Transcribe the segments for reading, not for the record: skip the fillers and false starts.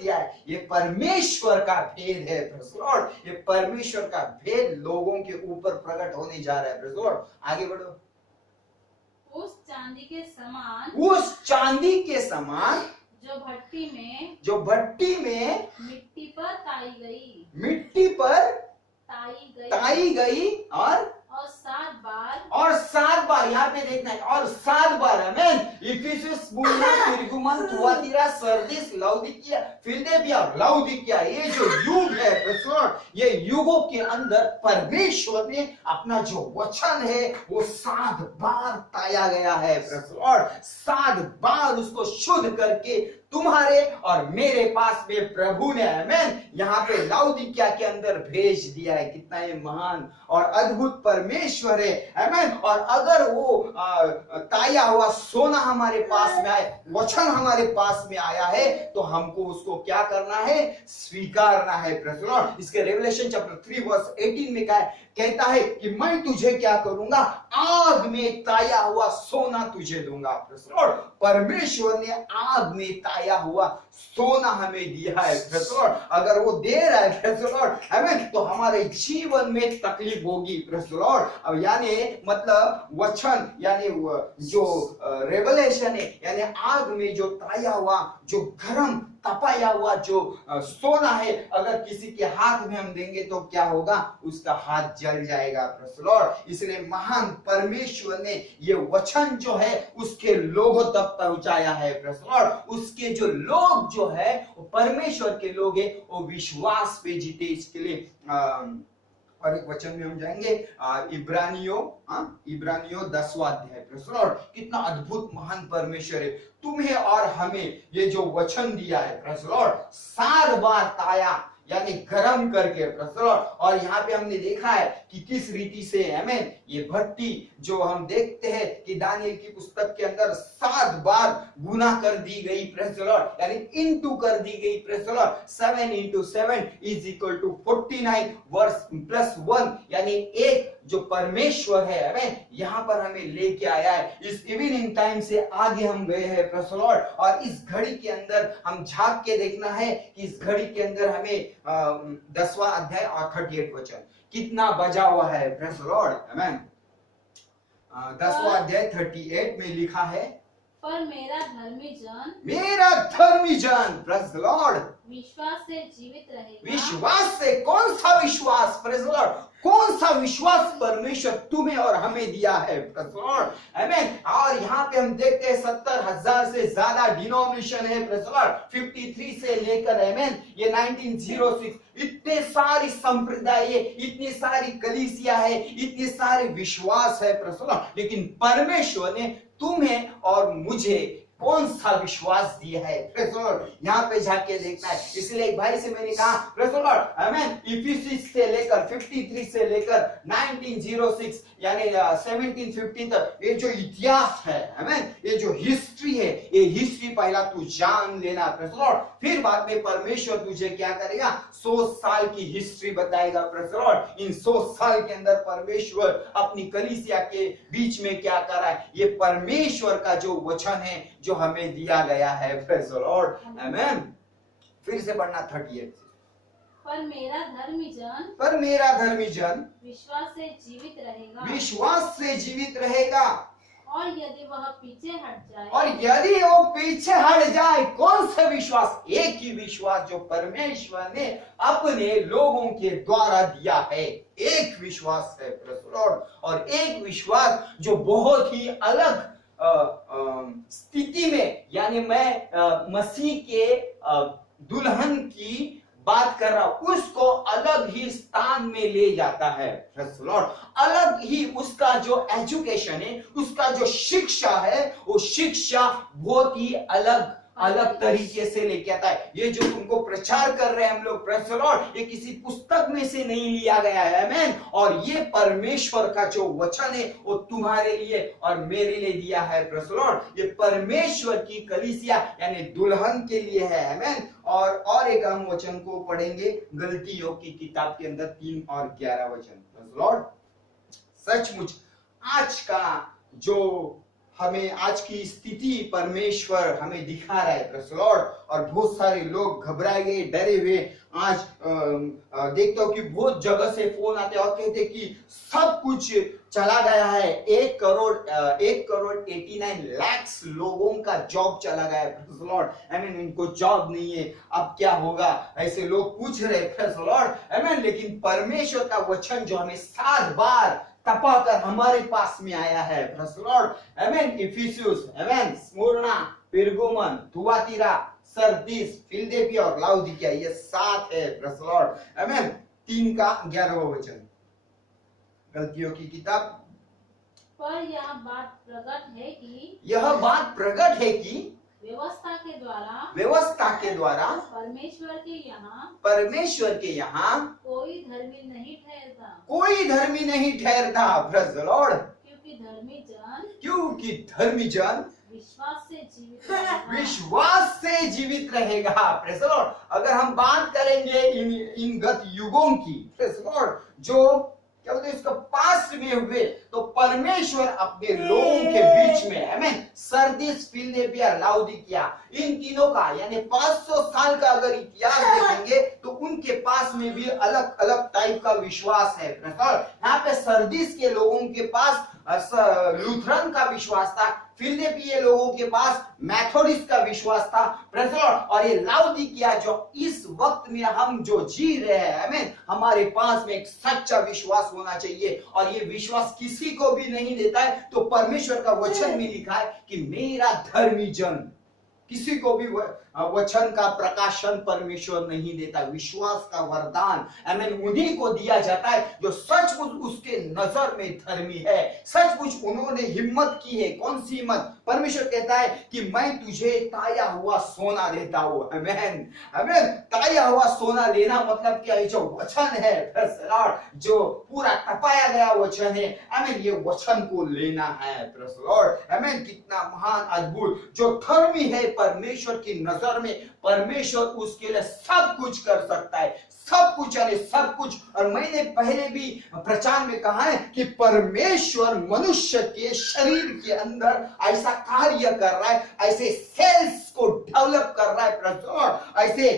दिया है, ये परमेश्वर का भेद है। प्रेज़ द लॉर्ड, ये परमेश्वर का भेद लोगों के ऊपर प्रकट होने जा रहा है। प्रेज़ द लॉर्ड, आगे बढ़ो। उस चांदी के समान, उस चांदी के समान जो भट्टी में मिट्टी पर ताई गई ताई गई और 7 बार यहाँ पे देखना है, और 7 बार। आमीन। इफिसुस, स्मुर्ना, पेर्गमुन, थुआतीरा, सरदीस, लौदीकिया, फिलदेल्फिया और लाउदीकिया, ये जो युग है प्रेज़ द लॉर्ड, ये युगों के अंदर परमेश्वर ने अपना जो वचन है वो 7 बार ताया गया है। प्रेज़ द लॉर्ड, 7 बार उसको शुद्ध करके तुम्हारे और मेरे पास में प्रभु ने, आमीन, यहाँ पे लाउदीकिया के अंदर भेज दिया है। कितना ये महान और अद्भुत परमेश्वर है, आमीन। और अगर वो ताया हुआ सोना हमारे पास में आए, वचन हमारे पास में आया है, तो हमको उसको क्या करना है? स्वीकारना है। प्रेज़ द लॉर्ड, इसके रेवलेशन चैप्टर 3 वर्स 18 में कहता है कि मैं तुझे क्या करूंगा? आग में ताया हुआ सोना तुझे दूंगा। प्रेज़ द लॉर्ड, परमेश्वर ने आग में ताया हुआ सोना हमें दिया है। प्रेज़ द लॉर्ड, अगर वो दे रहा है, प्रेज़ द लॉर्ड, आमीन, तो हमारे जीवन में तकलीफ होगी। प्रेज़ द लॉर्ड, अब यानी मतलब वचन, यानी जो रेवलेशन है, यानी आग में जो ताया हुआ, जो गरम तपाया हुआ जो सोना है, अगर किसी के हाथ में हम देंगे तो क्या होगा? उसका हाथ जल जाएगा। प्रेज़ द लॉर्ड, इसलिए महान परमेश्वर ने ये वचन जो है उसके लोगों तक पहुंचाया है। प्रेज़ द लॉर्ड, उसके जो लोग जो है वो परमेश्वर के लोग है, वो विश्वास पे जीते। इसके लिए और एक वचन में हम जाएंगे, इब्रानियों 10वां अध्याय। प्रेज़ द लॉर्ड, कितना अद्भुत महान परमेश्वर है। तुम्हें और हमें ये जो वचन दिया है, प्रेज़ द लॉर्ड, 7 बार ताया, यानी गरम करके। प्रेज़ द लॉर्ड, और यहाँ पे हमने देखा है कि किस रीति से, आमीन, ये भट्टी जो हम देखते हैं कि दानियेल की पुस्तक के अंदर 7 बार गुना कर दी गई। प्रेज़ द लॉर्ड, यानी इनटू कर दी गई। Praise the lord, 7 × 7 = 49 verse plus 1, यानी एक जो परमेश्वर है, आमीन, यहाँ पर हमें लेके आया है। इस इवनिंग टाइम से आगे हम गए हैं। प्रेज़ द लॉर्ड, और इस घड़ी के अंदर हम झांक के देखना है कि इस घड़ी के अंदर हमें 10वां अध्याय और 38 वचन कितना बजा हुआ है। प्रेज़ द लॉर्ड, आमीन। 10वां अध्याय 38 में लिखा है, पर मेरा धर्मी जन, प्रेज़ द लॉर्ड, विश्वास से जीवित रहेगा। विश्वास से? कौन सा विश्वास? प्रेज़ द लॉर्ड, कौन सा विश्वास परमेश्वर तुम्हें और हमें दिया है? प्रेज़ द लॉर्ड, आमीन। और यहाँ पे हम देखते हैं 70,000 से ज्यादा डिनोमिनेशन है। प्रेज़ द लॉर्ड, 53 से लेकर, आमीन, ये 1906, इतने सारी संप्रदाय है, इतनी सारी कलीसिया है, इतने सारे विश्वास है। प्रेज़ द लॉर्ड, लेकिन परमेश्वर ने तुम्हें और मुझे कौन सा विश्वास दिया है? प्रेज़ द लॉर्ड, यहाँ पे जाके देखना है। इसलिए एक भाई से मैंने कहा, प्रेज़ द लॉर्ड, आमीन, इफिसियंस से लेकर 53 से लेकर 1906 यानी 1750 तक ये जो इतिहास है, आमीन, ये जो हिस्ट्री है, ये हिस्ट्री पहला तू जान लेना। प्रेज़ द लॉर्ड, फिर बाद में परमेश्वर तुझे क्या करेगा? 100 साल की हिस्ट्री बताएगा। प्रेज़ द लॉर्ड, इन 100 साल के अंदर परमेश्वर अपनी कलीसिया के बीच में क्या कर रहा है? ये परमेश्वर का जो वचन है जो हमें दिया गया है। प्रेज़ द लॉर्ड, आमीन। फिर से पढ़ना 38। पर मेरा धर्मी जन विश्वास से जीवित रहेगा। और यदि वह पीछे हट जाए, कौन सा विश्वास? एक ही विश्वास जो परमेश्वर ने अपने लोगों के द्वारा दिया है। एक विश्वास है। प्रेज़ द लॉर्ड, और एक विश्वास जो बहुत ही अलग स्थिति में, यानी मैं मसीह के दुल्हन की बात कर रहा हूं, उसको अलग ही स्थान में ले जाता है। प्रेज़ द लॉर्ड, अलग ही उसका जो एजुकेशन है, उसका जो शिक्षा है, वो शिक्षा बहुत ही अलग तरीके से लेके आता है। ये जो तुमको प्रचार कर रहे हैं हम लोग, प्रेज़ द लॉर्ड, ये किसी पुस्तक में से नहीं लिया गया है, आमीन। और ये परमेश्वर का जो वचन है वो तुम्हारे लिए और मेरे लिए दिया है। प्रेज़ द लॉर्ड, ये परमेश्वर की कलीसिया यानी दुल्हन के लिए है, आमीन। और एक हम वचन को पढ़ेंगे गलतियों की किताब के अंदर 3 और 11 वचन। प्रेज़ द लॉर्ड, सचमुच आज का जो हमें आज की स्थिति परमेश्वर हमें दिखा रहा है, प्रेज़ द लॉर्ड। और बहुत सारे लोग घबराए गए, डरे हुए। आज देखता हूँ कि बहुत जगह से फोन आते हैं और कहते हैं कि सब कुछ चला गया है, 1,89,00,000 लोगों का जॉब चला गया है, प्रेज़ द लॉर्ड। आमीन। इनको जॉब नहीं है, अब क्या होगा, ऐसे लोग पूछ रहे, प्रेज़ द लॉर्ड। आमीन। लेकिन परमेश्वर का वचन जो हमें 7 बार तपाकर हमारे पास में आया है, प्रेज़ द लॉर्ड। आमीन। इफिसियुस, आमीन, स्मुरना, पेर्गमुन, थुआतीरा, सरदीस, फिलदेल्फिया और लाउदिकिया, ये 7 है, प्रेज़ द लॉर्ड। आमीन। 3 का 11वां वचन, गलतियों की किताब। पर यह बात प्रकट है कि यह बात प्रकट है कि व्यवस्था के द्वारा परमेश्वर के यहाँ कोई धर्मी नहीं ठहरता, प्रेज़ द लॉर्ड। क्योंकि धर्मी जन विश्वास से जीवित रहेगा, प्रेज़ द लॉर्ड। अगर हम बात करेंगे इन गत युगों की, प्रेज़ द लॉर्ड, जो क्या बोलते हैं इसका पास में हुए, तो परमेश्वर अपने लोगों के बीच में, आमीन, सरदीस, फिलदेल्फिया, लाउदिकिया, इन तीनों का यानी 500 साल का अगर इतिहास देखेंगे तो उनके पास में भी अलग अलग टाइप का विश्वास है। यहाँ पे सरदीस के लोगों के पास लूथरन का विश्वास था, फिलदेल्फिया लोगों के पास मेथोडिस्ट का विश्वास था, प्रेज़ द लॉर्ड। और ये लाउदिकिया जो इस वक्त में हम जो जी रहे हैं, आमीन, हमारे पास में एक सच्चा विश्वास होना चाहिए। और ये विश्वास किसी को भी नहीं देता है। तो परमेश्वर का वचन में लिखा है कि मेरा धर्मी जन, किसी को भी वचन का प्रकाशन परमेश्वर नहीं देता, विश्वास का वरदान आमीन उन्हीं को दिया जाता है जो सचमुच उसके नजर में धर्मी है, सचमुच उन्होंने हिम्मत की है। कौन सी हिम्मत? परमेश्वर कहता है कि मैं तुझे ताया हुआ सोना देता हूं, आमीन, आमीन। ताया हुआ सोना लेना मतलब क्या है? जो वचन है, प्रेज़ द लॉर्ड, जो पूरा तपाया गया वचन है, आमीन, ये वचन को लेना है, प्रेज़ द लॉर्ड, आमीन। कितना महान अद्भुत, जो धर्मी है परमेश्वर की नजर में, परमेश्वर उसके लिए सब कुछ कर सकता है, सब कुछ, यानी सब कुछ। और मैंने पहले भी प्रचार में कहा है कि परमेश्वर मनुष्य के शरीर के अंदर ऐसा कार्य कर रहा है, ऐसे सेल्स को डेवलप कर रहा है, प्रेज़। ऐसे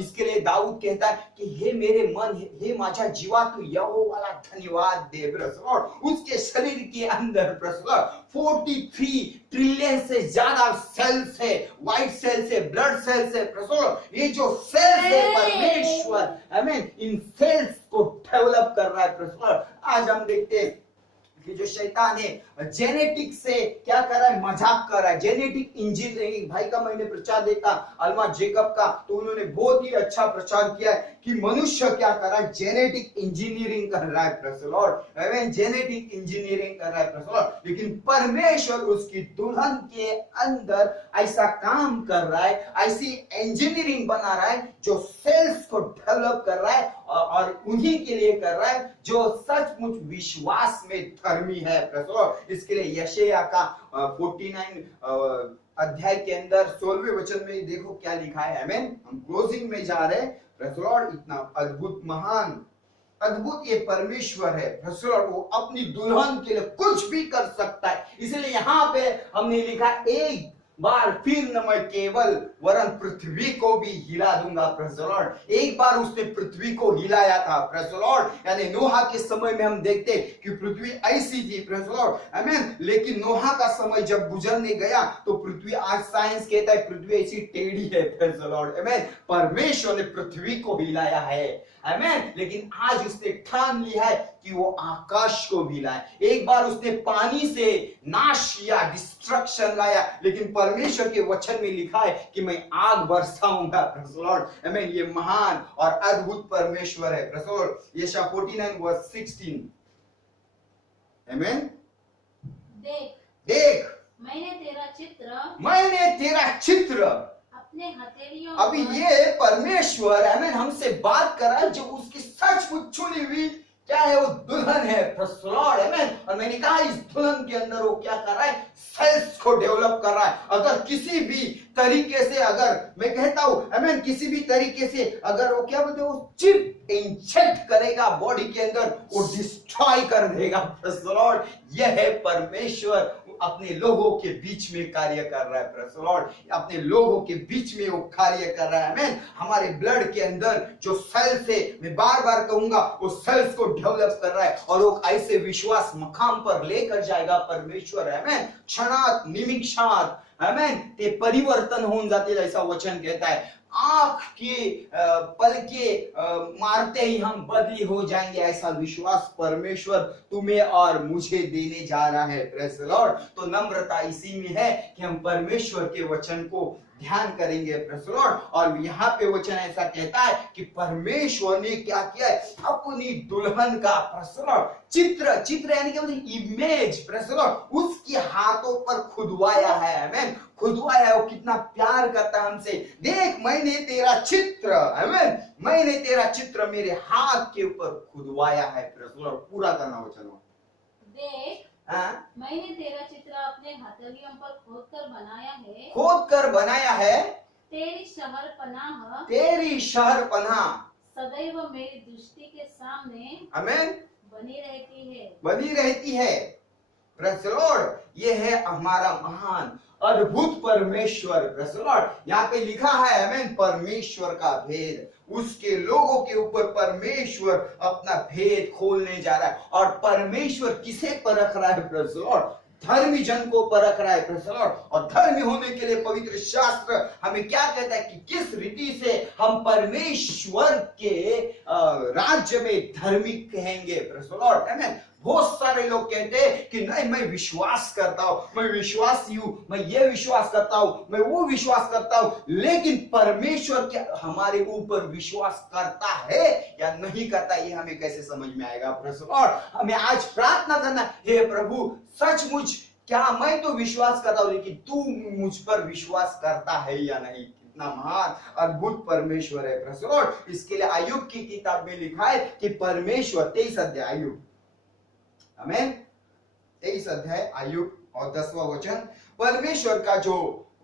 इसके लिए दाऊद कहता है कि हे मेरे मन, हे माझा जीवा, तू यहोवाला धन्यवाद दे, प्रेज़। उसके शरीर के अंदर, प्रेज़, 43 ट्रिलियन से ज्यादा सेल्स है, व्हाइट सेल्स है, ब्लड सेल्स है, प्रेज़। ये जो सेल्स है परमेश्वर, आमीन, इन सेल्स को डेवलप कर रहा है, प्रेज़। आज हम देखते हैं कि जो शैतान है जेनेटिक से क्या कर रहा है, मजाक कर रहा है। जेनेटिक इंजीनियरिंग, भाई का मैंने प्रचार देखा, अल्मा जेकब का, तो उन्होंने बहुत ही अच्छा प्रचार किया है कि मनुष्य क्या कर रहा है, जेनेटिक इंजीनियरिंग कर रहा है, प्रेज़ द लॉर्ड, आमीन, जेनेटिक इंजीनियरिंग कर रहा है, प्रेज़ द लॉर्ड। लेकिन परमेश्वर उसकी दुल्हन के अंदर ऐसा काम कर रहा है, ऐसी इंजीनियरिंग बना रहा है जो सेल्स को डेवलप कर रहा है, और उन्हीं के लिए कर रहा है जो सचमुच विश्वास में धर्मी है, प्रेज़। इसके लिए यशायाह का 49 अध्याय के अंदर 16वें वचन में देखो क्या लिखा है, आमीन। हम क्लोजिंग में जा रहे हैं, प्रेज़ लॉर्ड। इतना अद्भुत, महान, अद्भुत ये परमेश्वर है, प्रेज़ लॉर्ड। वो अपनी दुल्हन के लिए कुछ भी कर सकता है। इसलिए यहाँ पे हमने लिखा, एक बार फिर न मैं केवल वरन पृथ्वी को भी हिला दूंगा, प्रेज़ द लॉर्ड। एक बार उसने पृथ्वी को हिलाया था, प्रेज़ द लॉर्ड। यानी नोहा के समय में हम देखते कि पृथ्वी ऐसी थी, प्रेज़ द लॉर्ड, आमीन। लेकिन नोहा का समय जब गुजरने गया तो पृथ्वी, आज साइंस कहता है पृथ्वी ऐसी टेढ़ी है, प्रेज़ द लॉर्ड, आमीन। परमेश्वर ने पृथ्वी को हिलाया है, आमीन। लेकिन आज उसने ठान लिया है कि वो आकाश को भी लाए। एक बार उसने पानी से नाश किया, डिस्ट्रक्शन लाया, लेकिन परमेश्वर के वचन में लिखा है कि मैं आग बरसाऊंगा, प्रेज़ लॉर्ड, आमीन। ये महान और अद्भुत परमेश्वर है, प्रेज़ लॉर्ड। यशायाह 49:16, आमीन। देख मैंने तेरा चित्र अपने हथेलियों, अभी ये परमेश्वर, आमीन, हमसे बात कर रहा है जो उसकी सचमुच चुनी हुई क्या है, वो दुल्हन है, प्रेज़ लॉर्ड, आमीन। और मैंने कहा इस दुल्हन के अंदर वो क्या कर रहा है, सेल्स को डेवलप कर रहा है। अगर किसी भी तरीके से अगर मैं कहता हूं आमीन, किसी भी तरीके से अगर वो क्या बोलते हैं, वो चिप इंजेक्ट करेगा बॉडी के अंदर, वो डिस्ट्रॉय कर देगा। प्रेज़ द लॉर्ड, यह है परमेश्वर अपने लोगों के बीच में कार्य कर रहा है। प्रेज़ द लॉर्ड, अपने लोगों के बीच में वो कार्य कर रहा है। आमीन। हमारे ब्लड के अंदर जो सेल्स है, मैं बार बार कहूंगा, वो सेल्स को डेवलप कर रहा है और वो ऐसे विश्वास मकाम पर लेकर जाएगा परमेश्वर। आमीन। क्षणात निमिषात आमीन ते परिवर्तन होऊन जातील ऐसा वचन कहता है। आंख के पल के मारते ही हम बदली हो जाएंगे, ऐसा विश्वास परमेश्वर तुम्हें और मुझे देने जा रहा है। Praise the Lord. तो नम्रता इसी में है कि हम परमेश्वर के वचन को ध्यान करेंगे। Praise the Lord. और यहाँ पे वचन ऐसा कहता है कि परमेश्वर ने क्या किया है, अपनी दुल्हन का प्रेज़ द लॉर्ड चित्र यानी कि इमेज प्रेज़ द लॉर्ड उसके हाथों पर खुदवाया है। आमीन। खुदवाया, वो कितना प्यार करता है हमसे। देख मैंने तेरा चित्र, आमीन, मैंने तेरा चित्र मेरे हाथ के ऊपर खुदवाया है। Praise the Lord. पूरा करना वचन। देख मैंने तेरा चित्र अपने हथेलियों पर खोद कर बनाया है। तेरी शहर पनाह सदैव मेरी दृष्टि के सामने आमीन बनी रहती है। Praise the Lord. ये है हमारा महान अद्भुत परमेश्वर। Praise the Lord. यहाँ पे लिखा है आमीन, परमेश्वर का भेद, उसके लोगों के ऊपर परमेश्वर अपना भेद खोलने जा रहा है। और परमेश्वर किसे परख रहा है? प्रेज़ द लॉर्ड, धर्मी जन को परख रहा है। Praise the Lord. और धर्मी होने के लिए पवित्र शास्त्र हमें क्या कहता है कि किस रीति से हम परमेश्वर के राज्य में धर्मी कहेंगे। Praise the Lord. आमीन। बहुत सारे लोग कहते हैं कि नहीं मैं विश्वास करता हूं, मैं विश्वासी हूं, मैं ये विश्वास करता हूं, मैं वो विश्वास करता हूं, लेकिन परमेश्वर क्या हमारे ऊपर विश्वास करता है या नहीं करता, ये हमें कैसे समझ में आएगा? Praise the Lord. हमें आज प्रार्थना करना, हे प्रभु सचमुच क्या मैं तो विश्वास करता हूं, लेकिन तू मुझ पर विश्वास करता है या नहीं? कितना महान अद्भुत परमेश्वर है। Praise the Lord. इसके लिए अय्यूब की किताब में लिखा है कि परमेश्वर 23 अध्याय अय्यूब, आमीन, 23 अध्याय अय्यूब और 10वां वचन, परमेश्वर का जो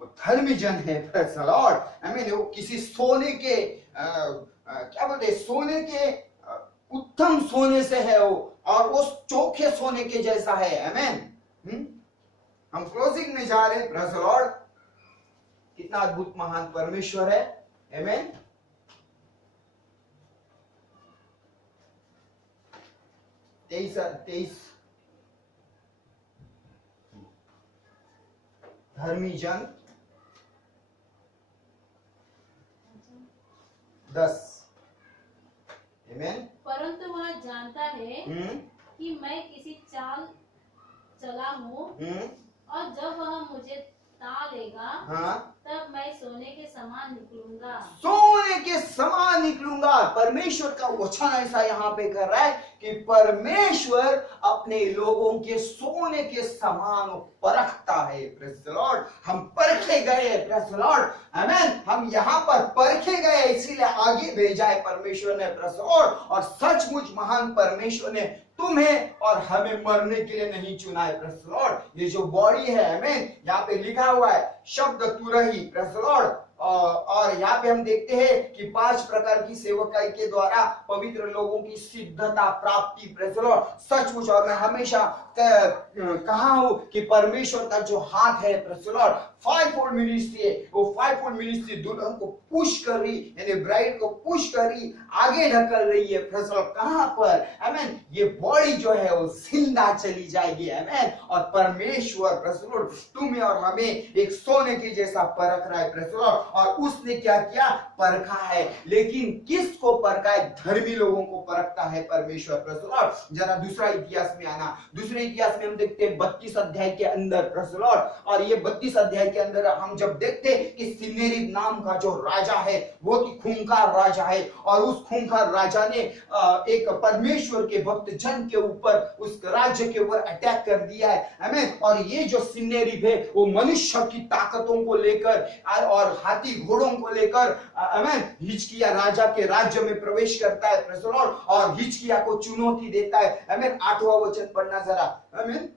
धर्मी जन है, प्रेज़ द लॉर्ड, आमीन, वो किसी सोने के क्या बोलते हैं, सोने के उत्तम सोने से है वो, और वो चोखे सोने के जैसा है। आमीन। हम क्लोजिंग में जा रहे हैं। Praise the Lord. कितना अद्भुत महान परमेश्वर है। आमीन। तेईस धर्मी जन 10। आमीन। परंतु वह जानता है कि मैं किसी चाल चला हूँ, और जब वह मुझे ता देगा तब मैं सोने के समान निकलूंगा। सोने के समान निकलूंगा। परमेश्वर का वचन ऐसा यहाँ पे कर रहा है कि परमेश्वर अपने लोगों के सोने के समान परखता है। Praise the Lord. हम परखे गए। Praise the Lord. आमीन। हम यहाँ पर परखे गए, इसीलिए आगे भेजा है परमेश्वर ने। Praise the Lord. और सचमुच महान परमेश्वर ने तुम्हें और हमें मरने के लिए नहीं चुना है। Praise the Lord. ये जो बॉडी है, आमीन, यहाँ पे लिखा हुआ है शब्द तुरही। Praise the Lord. और यहाँ पे हम देखते हैं कि 5 प्रकार की सेवकाई के द्वारा पवित्र लोगों की सिद्धता प्राप्ति। Praise the Lord. सचमुच, और मैं हमेशा कहा हूं कि परमेश्वर का जो हाथ है, praise the Lord, 5-fold ministry है। वो 5-fold मिनिस्ट्री दुल्हन को पुश कर रही, यानी ब्राइड को पुश कर रही, आगे ढकल रही है। Praise the Lord. कहां पर? आमीन, ये बॉडी जो है वो जिंदा चली जाएगी। आमीन। और परमेश्वर, प्रेज़ द लॉर्ड, तुम्हें और हमें एक सोने के जैसा परख रहा है। Praise the Lord. और उसने क्या किया? परखा है। लेकिन किसको परखा है? धर्मी लोगों को परखता है परमेश्वर। Praise the Lord. जरा दूसरा इतिहास में आना। दूसरे इतिहास में हम देखते हैं 32 अध्याय के अंदर। Praise the Lord. और ये 32 अध्याय के अंदर हम जब देखते हैं कि सिन्हेरीब नाम का जो राजा है, वो की खूंखार राजा है, और उस खूंखार राजा ने एक परमेश्वर के भक्त जन के ऊपर, उस राज्य के ऊपर अटैक कर दिया है। आमीन। और ये जो सिन्हेरीब है वो मनुष्य की ताकतों को लेकर और हाथी घोड़ों को लेकर, आमीन, हिजकिया राजा के राज्य में प्रवेश करता है। Praise the Lord. और हिजकिया को चुनौती देता है। आमीन। 8वां वचन पढ़ना जरा। आमीन।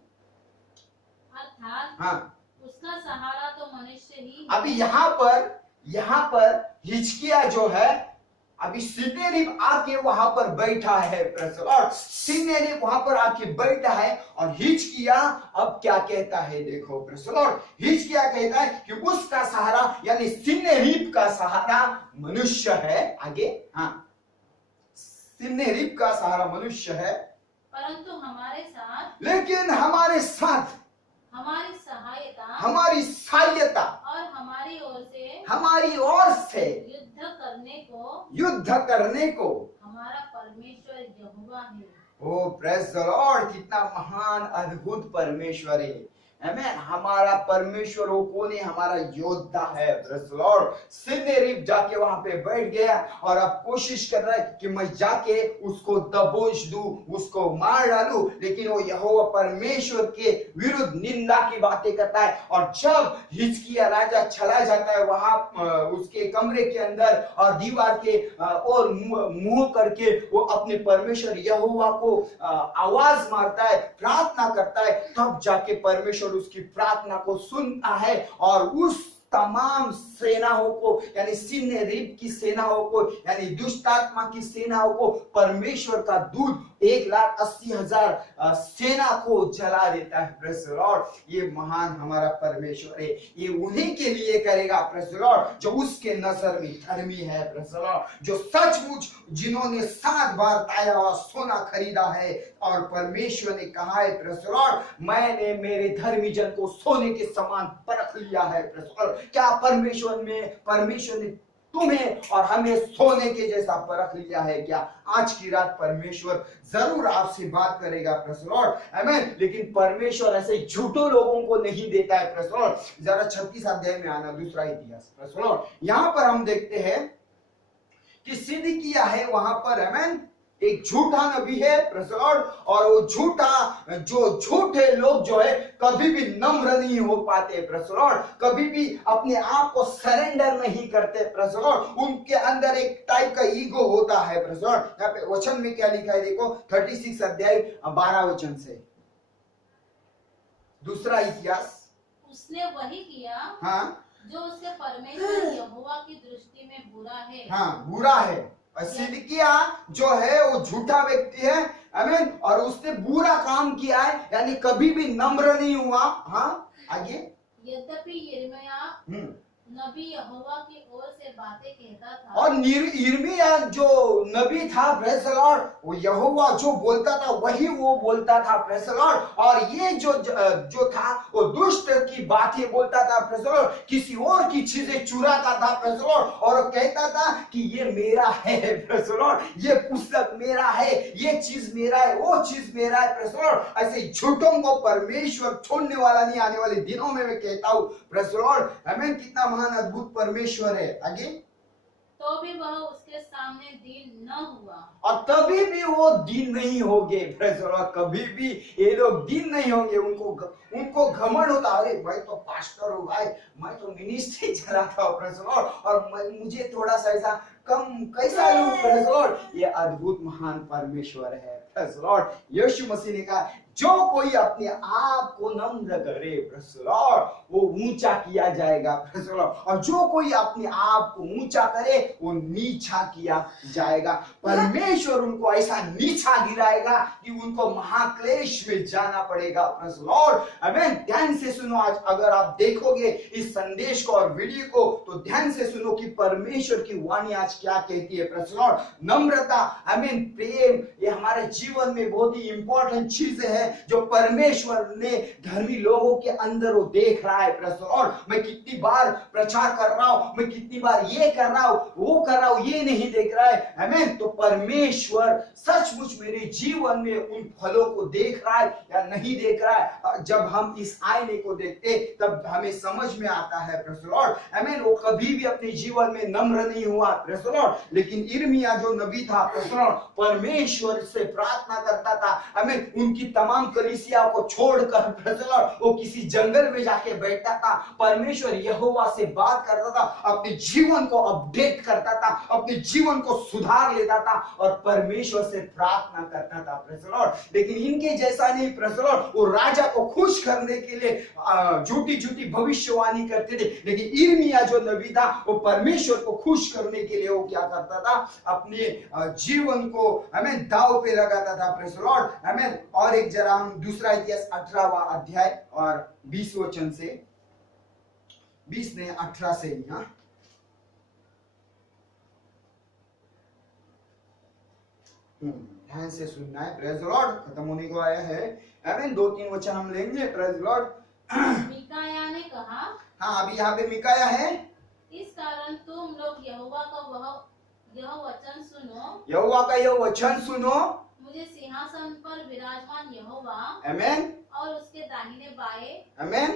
अर्थात उसका सहारा तो मनुष्य मनुष्य ही अभी यहाँ पर हिजकिया जो है, अभी सिन्हेरीब आके वहां पर बैठा है, और सिन्हेरीब वहां पर आके बैठा है, और हिजकिया अब क्या कहता है देखो, और हिजकिया कहता है कि उसका सहारा यानी सिन्हेरीब का सहारा मनुष्य है। आगे, हाँ, सिन्हेरीब का सहारा मनुष्य है, परंतु हमारे साथ, लेकिन हमारे साथ हमारी सहायता और हमारी ओर से युद्ध करने को हमारा परमेश्वर यहोवा है। ओ प्रेज द लॉर्ड, कितना महान अद्भुत परमेश्वर है। आमेन। हमारा परमेश्वर वो कौन है? हमारा योद्धा है। Praise the Lord. सिन्हेरीब जाके वहां पे बैठ गया और अब कोशिश कर रहा है कि मैं जाके उसको दबोच दूं, उसको मार डालूं, लेकिन वो यहोवा परमेश्वर के विरुद्ध निंदा की बातें करता है। और जब हिजकिया राजा चला जाता है वहां उसके कमरे के अंदर और दीवार के और मुंह करके वो अपने परमेश्वर यहोवा को आवाज मारता है, प्रार्थना करता है, तब जाके परमेश्वर उसकी प्रार्थना को सुनता है और उस तमाम सेनाओं को यानी सिन्हेरीब की सेनाओं को यानी दुष्टात्मा की सेनाओं को परमेश्वर का दूत 1,80,000 सेना को जला देता है। Praise the Lord. ये महान हमारा परमेश्वर है, ये उन्हीं के लिए करेगा। प्रेज़ द लॉर्ड, जो उसके नजर में धर्मी है। प्रेज़ द लॉर्ड, जो सचमुच जिन्होंने 7 बार ताया हुआ सोना खरीदा है और परमेश्वर ने कहा है, प्रेज़ द लॉर्ड, मैंने मेरे धर्मी जन को सोने के समान परख लिया है। प्रेज़ द लॉर्ड, क्या परमेश्वर ने तुम्हें और हमें सोने के जैसा परख लिया है क्या? आज की रात परमेश्वर जरूर आपसे बात करेगा। प्रेज़ द लॉर्ड, आमीन। लेकिन परमेश्वर ऐसे झूठों लोगों को नहीं देता है। प्रेज़ द लॉर्ड, जरा 36 अध्याय में आना, दूसरा इतिहास। प्रेज़ द लॉर्ड, यहां पर हम देखते हैं कि सिदकिय्या है वहां पर, आमीन, एक झूठा नबी है। प्रेज़ द लॉर्ड, और वो झूठे लोग जो है कभी भी नम्र नहीं हो पाते। प्रेज़ द लॉर्ड, कभी भी अपने आप को सरेंडर नहीं करते। प्रेज़ द लॉर्ड, उनके अंदर एक टाइप का ईगो होता है। प्रेज़ द लॉर्ड, यहाँ पे वचन में क्या लिखा है देखो, 36 अध्याय 12 वचन से, दूसरा इतिहास। उसने वही किया, हाँ, जो उसके परमेश्वर यहोवा की दृष्टि में बुरा है। हाँ, बुरा है। सिदकिय्या जो है वो झूठा व्यक्ति है, आमीन, और उसने बुरा काम किया है, यानी कभी भी नम्र नहीं हुआ। हाँ, आगे। यद्यपि यिर्मयाह नबी यहोवा की ओर से बातें कहता था, और यिर्मयाह जो नबी था, प्रेज़ द लॉर्ड, वो यहोवा जो बोलता था वही वो बोलता था। प्रेज़ द लॉर्ड, और ये जो था वो दुष्ट की बातें बोलता था। प्रेज़ द लॉर्ड, किसी और की चीजें चुराता था। प्रेज़ द लॉर्ड, और कहता था कि ये मेरा है। प्रेज़ द लॉर्ड, ये पुस्तक मेरा है, ये चीज मेरा है, वो चीज मेरा है। प्रेज़ द लॉर्ड, ऐसे झूठों को परमेश्वर छोड़ने वाला नहीं, आने वाले दिनों में मैं कहता हूँ। प्रेज़ द लॉर्ड, आमीन। कितना महान अद्भुत परमेश्वर है। आगे। तो भी वह उसके सामने दीन न हुआ, और तभी भी वो दीन नहीं होंगे। प्रेज़ द लॉर्ड, कभी भी ये लोग दीन नहीं होंगे। उनको घमंड होता, अरे मैं तो पास्टर हूँ भाई, मैं तो मिनिस्ट्री चलाता हूँ। प्रेज़ द लॉर्ड, और मुझे थोड़ा सा ऐसा कम कैसा लूं। प्रेज़ द लॉर्ड, ये अद्भुत महान परमेश्वर है। प्रेज़ द लॉर्ड, यीशु मसीह ने कहा, जो कोई अपने आप को नम्र करे, प्रेज़ द लॉर्ड, वो ऊंचा किया जाएगा। प्रेज़ द लॉर्ड, और जो कोई अपने आप को ऊंचा करे वो नीचा किया जाएगा। परमेश्वर उनको ऐसा नीचा गिराएगा कि उनको महाक्लेश में जाना पड़ेगा। प्रेज़ द लॉर्ड, आमीन। ध्यान से सुनो, आज अगर आप देखोगे इस संदेश को और वीडियो को तो ध्यान से सुनो कि परमेश्वर की वाणी आज क्या कहती है। प्रेज़ द लॉर्ड, नम्रता, आमीन, प्रेम, ये हमारे जीवन में बहुत ही इंपॉर्टेंट चीजें हैं जो परमेश्वर ने धर्मी लोगों के अंदर वो देख रहा है। प्रेज़ द लॉर्ड, मैं कितनी बार प्रचार कर रहा हूं, मैं कितनी बार ये कर रहा हूं, वो कर रहा हूं, ये नहीं देख रहा है। आमीन। तो परमेश्वर सचमुच मेरे जीवन में उन फलों को देख रहा है या नहीं देख रहा है। जब हम इस आईने को देखते तब हमें समझ में आता है। प्रेज़ द लॉर्ड, आमीन। वो कभी भी अपने जीवन में नम्र नहीं हुआ। प्रेज़ द लॉर्ड, लेकिन यिर्मयाह जो नबी था, प्रेज़ द लॉर्ड, परमेश्वर से प्रार्थना करता था। आमीन। उनकी तमाम तमाम कलीसिया को छोड़कर प्रेज़ द लॉर्ड वो किसी जंगल में जाके बैठता था। परमेश्वर यहोवा से बात करता था, अपने जीवन को अपडेट करता था, अपने जीवन को सुधार लेता था और परमेश्वर से प्रार्थना करता था। Praise the Lord. लेकिन इनके जैसा नहीं प्रेज़ द लॉर्ड, वो राजा को खुश करने के लिए झूठी झूठी भविष्यवाणी करते थे। लेकिन यिर्मयाह जो नबी था वो परमेश्वर को खुश करने के लिए वो क्या करता था, अपने जीवन को हमें दाव पे लगाता था। Praise the Lord. हमें और एक जरा हम दूसरा इतिहास 18वां अध्याय और 20 वचन से, 20 ने 18 से यहाँ ध्यान से सुनना है। Praise the Lord. खत्म होने को आया है। आमीन। 2-3 वचन हम लेंगे। Praise the Lord. मिकाया ने कहा, हाँ अभी यहाँ पे मिकाया है, इस कारण तुम लोग यहोवा का यह वचन सुनो, यहोवा का यह वचन सुनो, मुझे सिंहासन पर विराजमान यहोवा आमीन और उसके दाहिने बाएं आमीन।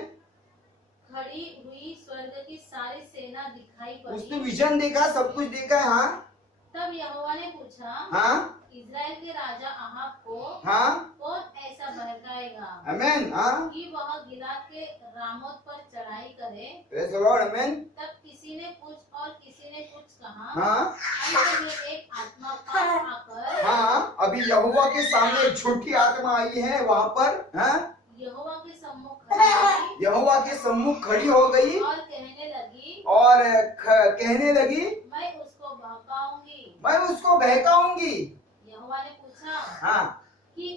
खड़ी हुई स्वर्ग की सारी सेना दिखाई उसने पड़ी। विजन देखा, सब कुछ देखा। हाँ तब यहोवा ने पूछा, हाँ इज़राइल के राजा अहाब को हाँ कौन ऐसा बहकाएगा आमीन हाँ कि वह गिलाद के रामोत पर चढ़ाई करे। Praise the Lord. आमीन। तब किसी ने कुछ और किसी ने कुछ कहा। हाँ अंत में एक आत्मा पास आकर हाँ अभी यहोवा के सामने एक झूठी आत्मा आई है वहां पर। हाँ यहोवा के सम्मुख खड़ी हुई यहोवा के सम्मुख खड़ी हो गई और कहने लगी, और कहने लगी, मैं उसको बहकाऊंगी। मैं उसको बहकाऊंगी। यहोवा ने पूछा हाँ कि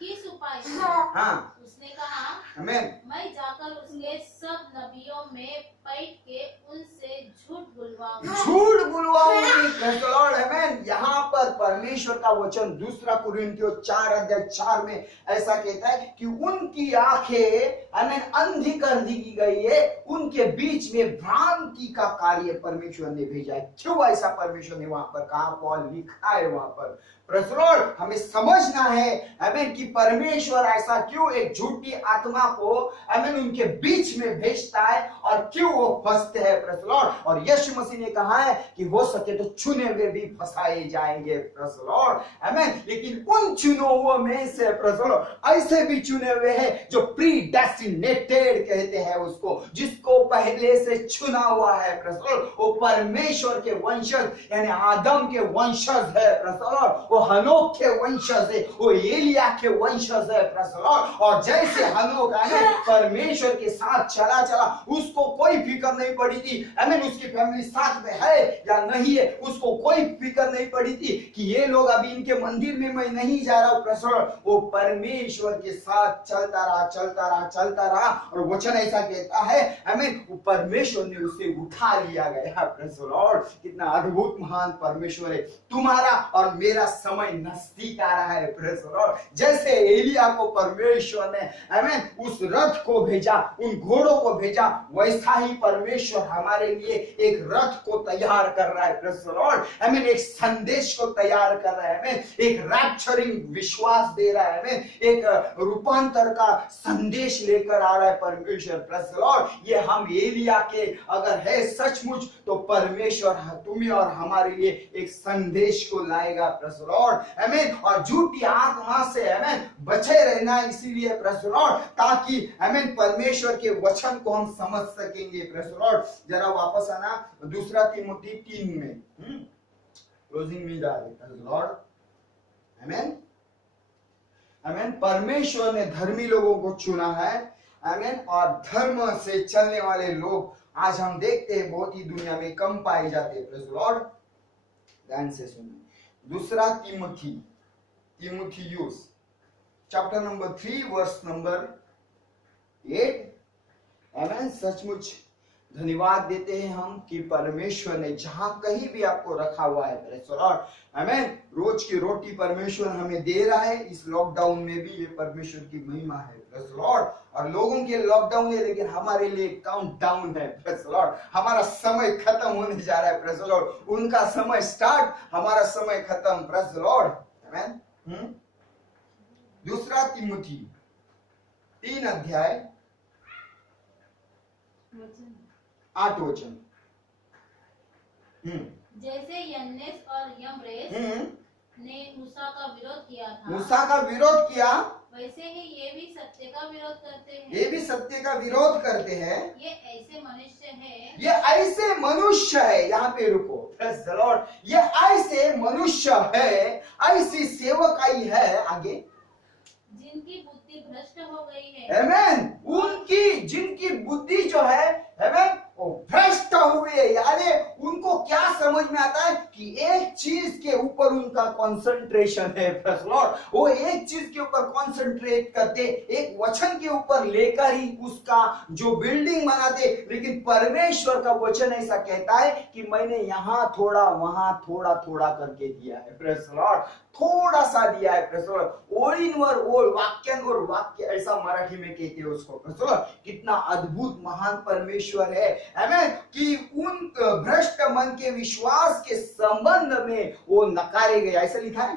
किस उपाय से? हाँ उसने कहा, आमीन। मैं जाकर उसके सब नबियों में बैठ के उनसे झूठ बुलवाऊंगा। झूठ बुलवाऊंगी। Praise the Lord. आमीन। यहाँ पर परमेश्वर का वचन 2 कुरिन्थियों 4 अध्याय 4 में ऐसा कहता है कि उनकी आंखें आमीन अंधी कर दी गई है, उनके बीच में भ्रांति का कार्य परमेश्वर ने भेजा है। क्यों ऐसा परमेश्वर ने वहां पर कहा, पॉल लिखा है वहां पर। Praise the Lord. हमें समझना है आमीन कि परमेश्वर ऐसा क्यों एक झूठी आत्मा को आमीन उनके बीच में भेजता है और क्यों वो फंसते हैं। Praise the Lord. और यीशु मसीह ने कहा है कि हो सके तो चुने हुए भी फंसाए जाएंगे। Praise the Lord. आमीन। लेकिन उन चुने हुए में से प्रेज़ द लॉर्ड ऐसे भी चुने हुए हैं जो प्रीडेस्टिनेटेड कहते हैं उसको, जिसको पहले से चुना हुआ है। Praise the Lord. वो परमेश्वर के वंशज यानी आदम के वंशज है। Praise the Lord. वो हनोक के वंशज है, वो एलिया के वंशज है। Praise the Lord. और जैसे हनोक परमेश्वर के साथ चला उसको कोई फिक्र नहीं पड़ी थी आमीन उसकी फैमिली साथ में है या नहीं है, उसको कोई फिक्र नहीं पड़ी थी कि ये लोग अभी इनके मंदिर में मैं नहीं जा रहा हूं। Praise the Lord. वो परमेश्वर के साथ चलता रहा और वचन ऐसा कहता है आमीन परमेश्वर ने उसे उठा लिया गया। Praise the Lord. कितना अद्भुत महान परमेश्वर है। तुम्हारा और मेरा समय नजदीक आ रहा है। Praise the Lord. जैसे एलिया को परमेश्वर ने आमीन उस रथ को भेजा, उन घोड़ों को भेजा, वैसा ही परमेश्वर हमारे लिए एक रथ को तैयार कर रहा है। Praise the Lord. आमीन एक संदेश को तैयार कर रहा है, आमीन एक रैप्चरिंग विश्वास दे रहा है, आमीन एक रूपांतर का संदेश लेकर आ रहा है परमेश्वर। Praise the Lord. ये हम एलिया के अगर है सचमुच तो परमेश्वर तुम्हें और हमारे लिए एक संदेश को लाएगा। Praise the Lord. आमीन। और झूठी आत्मा से आमीन बचे रहना इसीलिए प्रेज़ द लॉर्ड ताकि आमीन परमेश्वर के वचन को हम समझ सकेंगे। Praise the Lord. जरा वापस आना 2 तीमुथी 3 में क्लोजिंग में जा रहे। Praise the Lord. आमीन आमीन। परमेश्वर ने धर्मी लोगों को चुना है आमीन और धर्म से चलने वाले लोग आज हम देखते हैं बहुत ही दुनिया में कम पाए जाते हैं। Praise the Lord. ध्यान से सुनिए 2 तीमुथियुस चैप्टर नंबर 3 वर्स नंबर 8। आमीन। सचमुच धन्यवाद देते हैं हम कि परमेश्वर ने जहां कहीं भी आपको रखा हुआ है। Praise the Lord. आमीन। रोज की रोटी परमेश्वर हमें दे रहा है। इस लॉकडाउन में भी ये परमेश्वर की महिमा है। Praise the Lord. और लोगों के लॉकडाउन है लेकिन हमारे लिए काउंट डाउन है। Praise the Lord. हमारा समय खत्म होने जा रहा है। Praise the Lord. उनका समय स्टार्ट, हमारा समय खत्म। Praise the Lord. आमीन। 2 तीमुथी 3 अध्याय 8 वचन। जैसे यन्नेस और यम्ब्रेस ने मूसा का विरोध किया था, मूसा का विरोध किया, वैसे ही ये भी सत्य का विरोध करते हैं। ये भी सत्य का विरोध करते हैं। ये ऐसे मनुष्य है, ये ऐसे मनुष्य है, यहाँ पे रुको, Praise the Lord। ये ऐसे मनुष्य है, ऐसी सेवकाई है, आगे, जिनकी बुद्धि भ्रष्ट हो गई है। आमेन। उनकी जिनकी बुद्धि जो है, आमेन, वो भ्रष्ट हुए, यानी उनको क्या समझ में आता है कि एक चीज के ऊपर उनका कंसंट्रेशन है। Praise the Lord। वो एक चीज के ऊपर कंसंट्रेट करते, एक वचन के ऊपर लेकर ही उसका जो बिल्डिंग बनाते। लेकिन परमेश्वर का वचन ऐसा कहता है कि मैंने यहाँ थोड़ा, वहां थोड़ा थोड़ा करके दिया है। Praise the Lord। थोड़ा सा दिया है। Praise the Lord। ओळींवर ओळ, वाक्यांवर वाक्य, ऐसा मराठी में कहते हैं उसको। Praise the Lord। कितना अद्भुत महान परमेश्वर है, आमेन, कि उन भ्रष्ट मन के विश्वास के संबंध में वो नकारे गए, ऐसा लिखा है।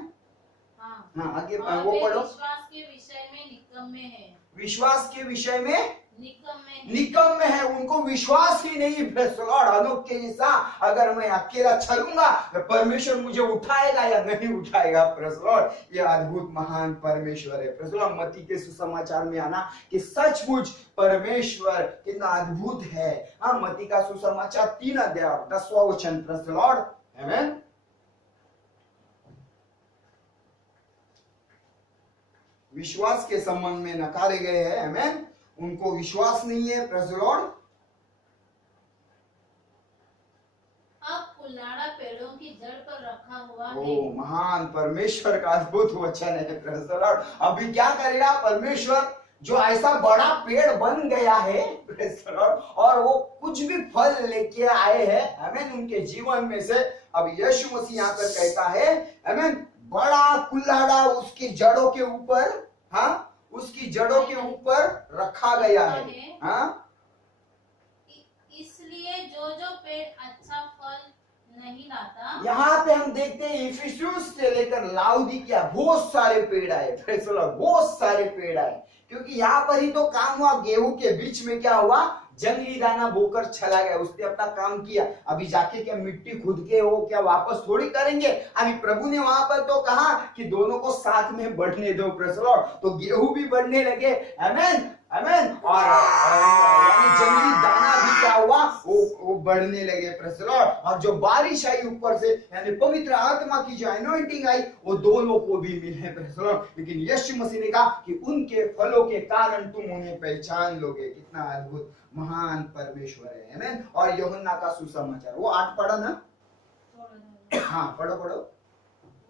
हाँ, आगे वो पढ़ो। विश्वास के विषय में निकम्मे है, विश्वास के विषय में निकम्मे निकम्मे है, उनको विश्वास ही नहीं। लॉर्ड, अनोख के जैसा अगर मैं अकेला चलूंगा तो परमेश्वर मुझे उठाएगा या नहीं उठाएगा। लॉर्ड, ये अद्भुत महान परमेश्वर है। लॉर्ड, मत्ती के सुसमाचार में आना कि सचमुच परमेश्वर कितना अद्भुत है। हाँ, मत्ती का सुसमाचार 3 अध्याय 10वां वचन। लॉर्ड, आमेन। विश्वास के संबंध में नकारे गए हैं, आमेन, उनको विश्वास नहीं है। Praise the Lord. अब कुल्हाड़ा पेड़ों की जड़ पर रखा हुआ है। ओ महान परमेश्वर का अद्भुत वचन है। Praise the Lord. अभी क्या करेगा परमेश्वर, जो ऐसा बड़ा पेड़ बन गया है, प्रेज़ द लॉर्ड, और वो कुछ भी फल लेके आए हैं, आमेन, उनके जीवन में से। अब यीशु मसीह यहाँ पर कहता है, आमेन, बड़ा कुल्हाड़ा उसकी जड़ों के ऊपर, हाँ, उसकी जड़ों के ऊपर रखा गया है। हाँ, इसलिए जो जो पेड़ अच्छा फल नहीं लाता, यहाँ पे हम देखते हैं इफिसुस से लेकर लाउदिकिया बहुत सारे पेड़ आए। Praise the Lord. बहुत सारे पेड़ आए, क्योंकि यहाँ पर ही तो काम हुआ। गेहूं के बीच में क्या हुआ, जंगली दाना बोकर चला गया, उसने अपना काम किया। अभी जाके क्या मिट्टी खुद के वो क्या वापस थोड़ी करेंगे। अभी प्रभु ने वहां पर तो कहा कि दोनों को साथ में बढ़ने दो। Praise the Lord. तो गेहूं भी बढ़ने लगे, आमेन, आमेन, और यानी जंगली दाना भी क्या हुआ, वो बढ़ने लगे। Praise the Lord. और जो बारिश आई ऊपर से, यानी पवित्र आत्मा की जो एनॉइंटिंग आई, वो दोनों को भी मिले। Praise the Lord. लेकिन यीशु मसीह ने कहा कि उनके फलों के कारण तुम उन्हें पहचान लोगे। कितना अद्भुत महान परमेश्वर है, आमेन। और यूहन्ना का सुसमाचार, वो 8 पढ़ा ना? हाँ, पढ़ो पढ़ो।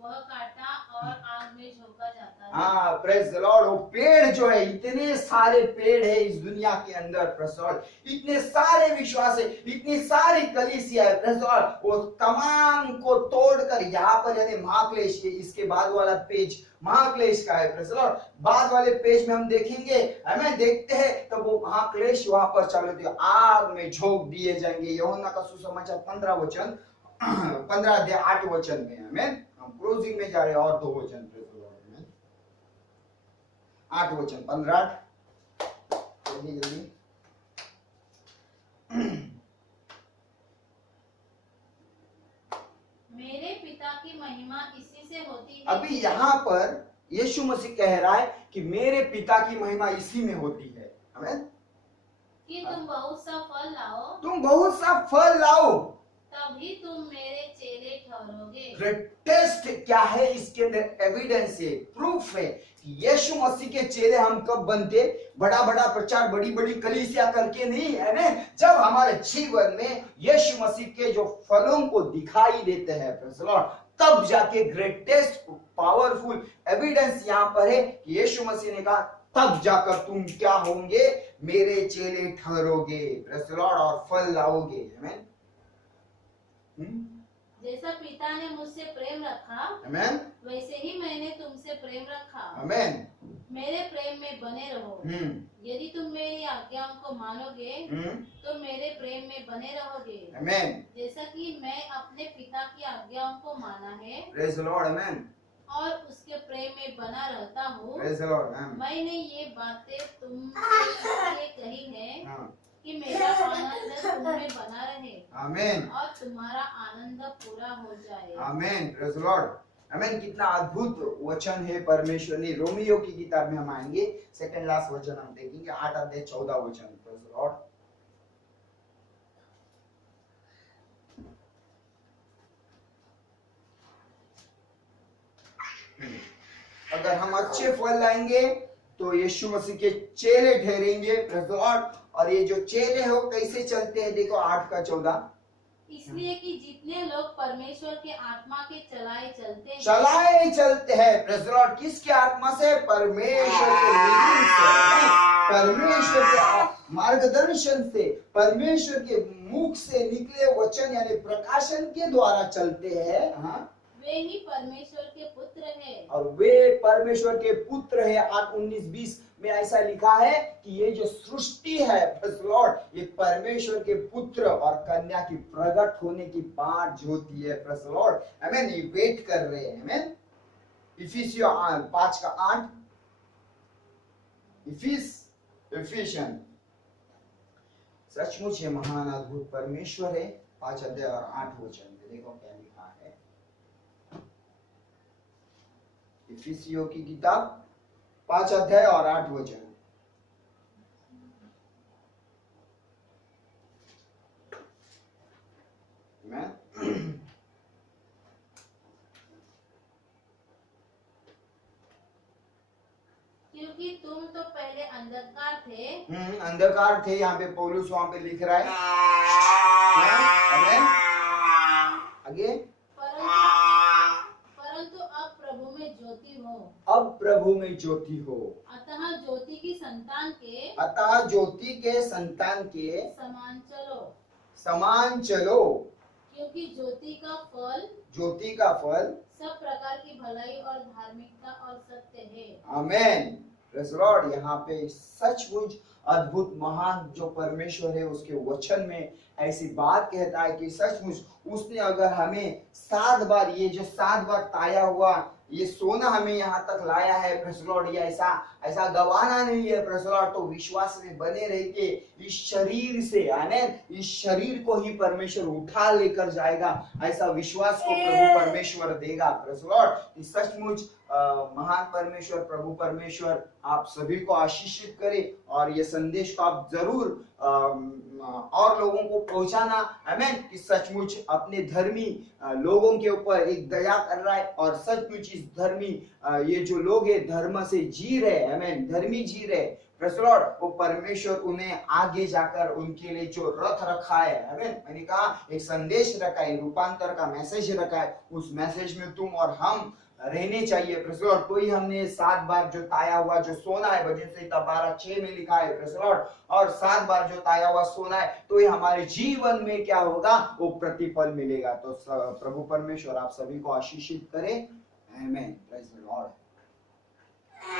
वह काटा और आग में झोंका जाता है। हाँ, प्रेज़ द लॉर्ड। वो पेड़ जो है, इतने सारे पेड़ है इस दुनिया के अंदर, प्रेज़ द लॉर्ड, इतने सारे विश्वास है, इतनी सारी कलीसिया है, प्रेज़ द लॉर्ड, वो तमाम को तोड़कर यहाँ पर, यानी महाक्लेश, इसके बाद वाला पेज महाक्लेश का है। Praise the Lord. बाद वाले पेज में हम देखेंगे, हमें देखते हैं तब वो महाक्लेश वहां पर चल रहे थे, आग में झोंक दिए जाएंगे। यूहन्ना का सुसमाचार 15 वचन 15 अध्याय 8 वचन में, हमें हम क्लोजिंग में जा रहे हैं, और 2 वचन, 8 वचन, 15 जल्दी जल्दी। मेरे पिता की महिमा इसी से होती है। अभी यहाँ पर यीशु मसीह कह रहा है कि मेरे पिता की महिमा इसी में होती है, आमेन, कि तुम बहुत सा फल लाओ, तुम बहुत सा फल लाओ, तभी तुम मेरे चेले ठहरोगे। टेस्ट क्या है इसके अंदर, एविडेंस है, प्रूफ है कि यीशु मसीह के चेले हम कब बनते, बड़ा बड़ा प्रचार, बड़ी बड़ी कलीसिया करके नहीं, है ना, जब हमारे जीवन में यीशु मसीह के जो फलों को दिखाई देते हैं, प्रेज़ द लॉर्ड, तब जाके ग्रेटेस्ट पावरफुल एविडेंस यहाँ पर है कि यीशु मसीह ने कहा तब जाकर तुम क्या होंगे, मेरे चेले ठहरोगे, प्रेज़ द लॉर्ड, और फल लाओगे। आमेन। जैसा पिता ने मुझसे प्रेम रखा, आमेन, वैसे ही मैंने तुमसे प्रेम रखा। आमेन। मेरे प्रेम में बने रहो। यदि तुम मेरी आज्ञाओं को मानोगे तो मेरे प्रेम में बने रहोगे। आमेन। जैसा कि मैं अपने पिता की आज्ञाओं को माना है, प्रेज़ द लॉर्ड, आमेन, और उसके प्रेम में बना रहता हूँ, प्रेज़ द लॉर्ड, आमेन। मैंने ये बातें तुमसे इसलिए कही है कि मेरा आनंद तुम में बना रहे, आमेन, और तुम्हारा आनंद पूरा हो जाए। आमेन, प्रेज़ द लॉर्ड, आमीन। कितना अद्भुत वचन है परमेश्वर ने। रोमियो की किताब में हम आएंगे, सेकंड लास्ट वचन हम देखेंगे, 8 अध्याय 14 वचन। Praise the Lord. अगर हम अच्छे फल लाएंगे तो यीशु मसीह के चेले ठहरेंगे। Praise the Lord. और ये जो चेले हो कैसे चलते हैं, देखो 8 का 14। इसलिए कि जितने लोग परमेश्वर के आत्मा के चलाए चलते हैं, प्रेज़ द लॉर्ड, किसके आत्मा से? परमेश्वर के लीडिंग से, परमेश्वर के मार्गदर्शन से, परमेश्वर के मुख से निकले वचन यानी प्रकाशन के द्वारा चलते हैं। हाँ, वे ही परमेश्वर के पुत्र हैं। और वे परमेश्वर के पुत्र है। 8:19-20 में ऐसा लिखा है कि ये जो सृष्टि है, प्रेज़ द लॉर्ड, ये परमेश्वर के पुत्र और कन्या की प्रकट होने की बात जो होती है। Praise the Lord. आमीन। ये वेट कर रहे हैं। आमीन। इफिसियों 5 का 8। इफिशियन सचमुच ये महान अद्भुत परमेश्वर है। 5 अध्याय और 8 वचन में देखो क्या लिखा है। इफिसियों की किताब 5 अध्याय और 8 वचन। क्योंकि तुम तो पहले अंधकार थे। अंधकार थे, यहाँ पे पौलुस वहां पे लिख रहा है। आमीन। आगे। परंतु अब प्रभु में ज्योति हो। अब प्रभु में ज्योति हो। अतः ज्योति की संतान के समान चलो। क्योंकि ज्योति का फल सब प्रकार की भलाई और धार्मिकता और सत्य है। आमीन। Praise the Lord. यहाँ पे सचमुच अद्भुत महान जो परमेश्वर है उसके वचन में ऐसी बात कहता है कि सचमुच उसने अगर हमें 7 बार, ये जो 7 बार ताया हुआ ये सोना हमें यहाँ तक लाया है, प्रेज़ द लॉर्ड, ये ऐसा गवाना नहीं है। Praise the Lord. तो विश्वास में बने रह के इस शरीर से, आमीन, इस शरीर को ही परमेश्वर उठा लेकर जाएगा, ऐसा विश्वास को प्रभु परमेश्वर देगा। Praise the Lord. सचमुच महान परमेश्वर प्रभु परमेश्वर आप सभी को आशीषित करे और ये संदेश को आप जरूर और लोगों को पहुंचाना। आमीन। कि सचमुच अपने धर्मी लोगों के ऊपर एक दया कर रहा है और सचमुच इस धर्मी ये जो लोग है धर्म से जी रहे, आमीन, धर्मी जी रहे। Praise the Lord. वो परमेश्वर उन्हें आगे जाकर उनके लिए जो रथ रखा है, आमीन, मैंने कहा एक संदेश रखा है, रूपांतर का मैसेज रखा है, उस मैसेज में तुम और हम रहने चाहिए। Praise the Lord. तो ही हमने 7 बार जो ताया हुआ जो सोना है, भजन संहिता 12:6 में लिखा है। Praise the Lord. और 7 बार जो ताया हुआ सोना है तो ये हमारे जीवन में क्या होगा, वो प्रतिफल मिलेगा। तो प्रभु परमेश्वर आप सभी को आशीषित करे। आमीन। Praise the Lord.